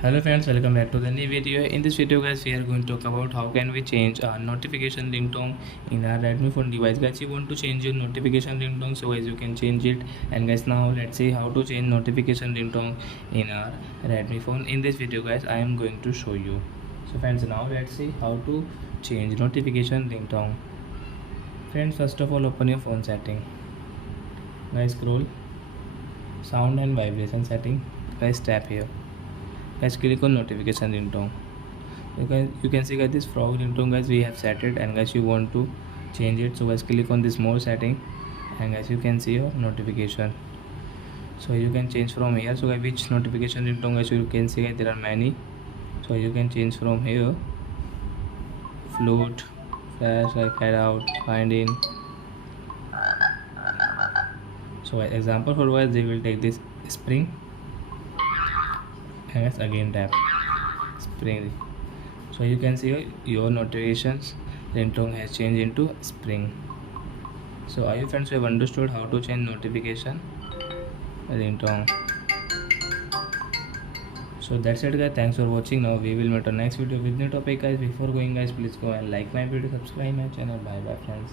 Hello friends, welcome back to the new video. In this video guys, we are going to talk about how can we change our notification ringtone in our Redmi phone device. Guys, you want to change your notification ringtone, so guys you can change it. And guys, now let's see how to change notification ringtone in our Redmi phone. In this video guys, I am going to show you. So friends, now let's see how to change notification ringtone. Friends, first of all open your phone setting. Guys, scroll sound and vibration setting. Guys, tap here. Guys, click on notification ringtone. You can see guys, this frog ringtone guys we have set it, and guys you want to change it, so guys click on this more setting, and guys you can see your notification. So you can change from here. So guys, which notification ringtone guys you can see guys, there are many, so you can change from here: float, flash, like head out, find in. So example for guys, they will take this spring, and guys again tap spring. So you can see your notifications ringtone has changed into spring. So are you friends, you have understood how to change notification ringtone? So that's it guys, thanks for watching. Now we will meet on next video with new topic guys. Before going guys, please go and like my video, subscribe my channel. Bye bye friends.